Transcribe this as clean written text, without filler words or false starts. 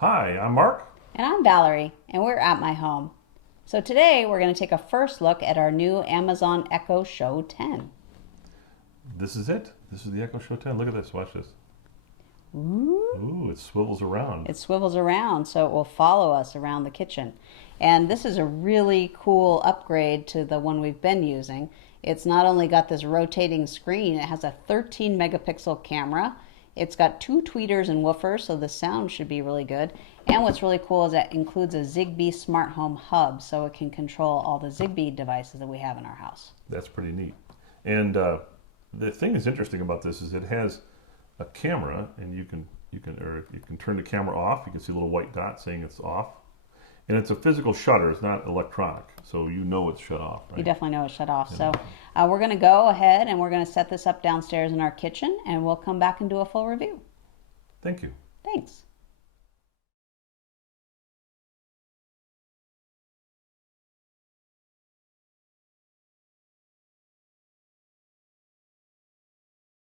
Hi, I'm Mark. And I'm Valerie, and we're at my home. So today we're going to take a first look at our new Amazon Echo Show 10. This is it. This is the Echo Show 10. Look at this. Watch this. Ooh. Ooh, it swivels around. It swivels around so it will follow us around the kitchen. And this is a really cool upgrade to the one we've been using. It's not only got this rotating screen, it has a 13 megapixel camera. It's got two tweeters and woofers, so the sound should be really good. And what's really cool is that it includes a Zigbee smart home hub, so it can control all the Zigbee devices that we have in our house. That's pretty neat. And the thing that's interesting about this is it has a camera, and you can turn the camera off. You can see a little white dot saying it's off. And it's a physical shutter. It's not electronic, so you know it's shut off, You right? definitely know it's shut off. Yeah. So we're going to go ahead and we're going to set this up downstairs in our kitchen, and we'll come back and do a full review. Thank you. Thanks.